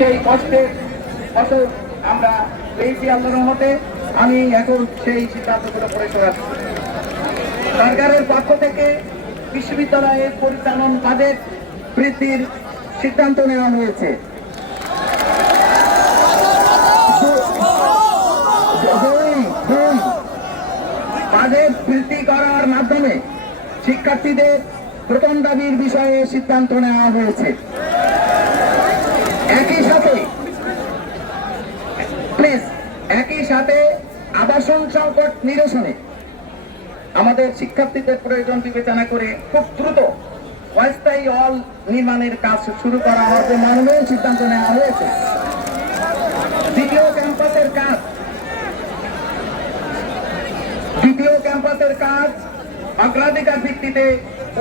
সেই কষ্টের ফসল আমরা পেয়েছি আন্দোলন হতে। আমি এখন সেই সিদ্ধান্তগুলো করে চলাচ্ছি। সরকারের পক্ষ থেকে বিশ্ববিদ্যালয়ের পরিচালন বাজেট বৃদ্ধির সিদ্ধান্ত নেওয়া হয়েছে। বাজেট বৃদ্ধি করার মাধ্যমে শিক্ষার্থীদের প্রথম দাবির বিষয়ে সিদ্ধান্ত নেওয়া হয়েছে। একই সাথে আবাসন সংকট নিরসনে আমাদের শিক্ষার্থীদের প্রয়োজন বিবেচনা করে খুব দ্রুত অস্থায়ী হল নির্মাণের কাজ শুরু করা হবে মর্মেও সিদ্ধান্ত নেওয়া হয়েছে। দ্বিতীয় ক্যাম্পাসের কাজ অগ্রাধিকার ভিত্তিতে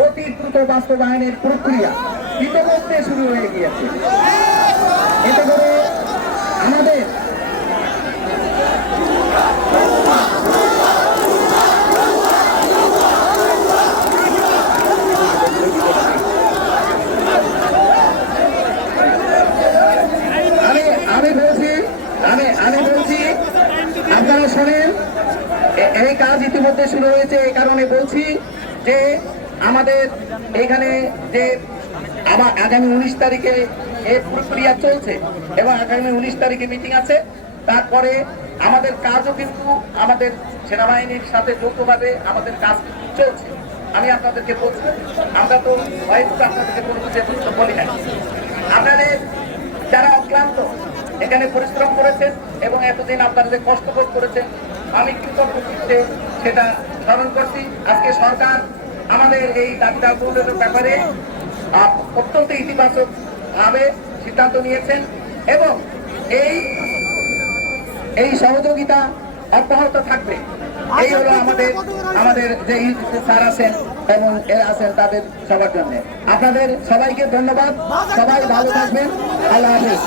অতি দ্রুত বাস্তবায়নের প্রক্রিয়া ইতিমধ্যে শুরু হয়ে গিয়েছে। এতে করে আমাদের আমি বলছি আপনারা শোনেন, এই কাজ ইতিমধ্যে শুরু হয়েছে। এই কারণে বলছি যে আমাদের এখানে যে আবার আগামী 19 তারিখে এই প্রক্রিয়া চলছে এবং আগামী 19 তারিখে মিটিং আছে। তারপরে আমাদের কাজও কিন্তু আমাদের সেনাবাহিনীর সাথে যৌথভাবে আমাদের কাজ চলছে। আমি আপনাদেরকে বলছি, আমরা তো হয়তো আপনাদেরকে কোনো কিছু বলি না। আপনাদের যারা অক্লান্ত এখানে পরিশ্রম করেছেন এবং এতদিন আপনারা যে কষ্ট করেছেন, আমি কৃতজ্ঞতে সেটা স্মরণ করছি। আজকে সরকার আমাদের এই দাবিদারগুলোর ব্যাপারে অত্যন্ত ইতিবাচক ভাবে সিদ্ধান্ত নিয়েছেন এবং এই সহযোগিতা অব্যাহত থাকবে। এই হলো আমাদের যে স্যার আছেন এবং আছেন তাদের সবার জন্য। আপনাদের সবাইকে ধন্যবাদ। সবাই ভালো থাকবেন। আল্লাহ হাফেজ।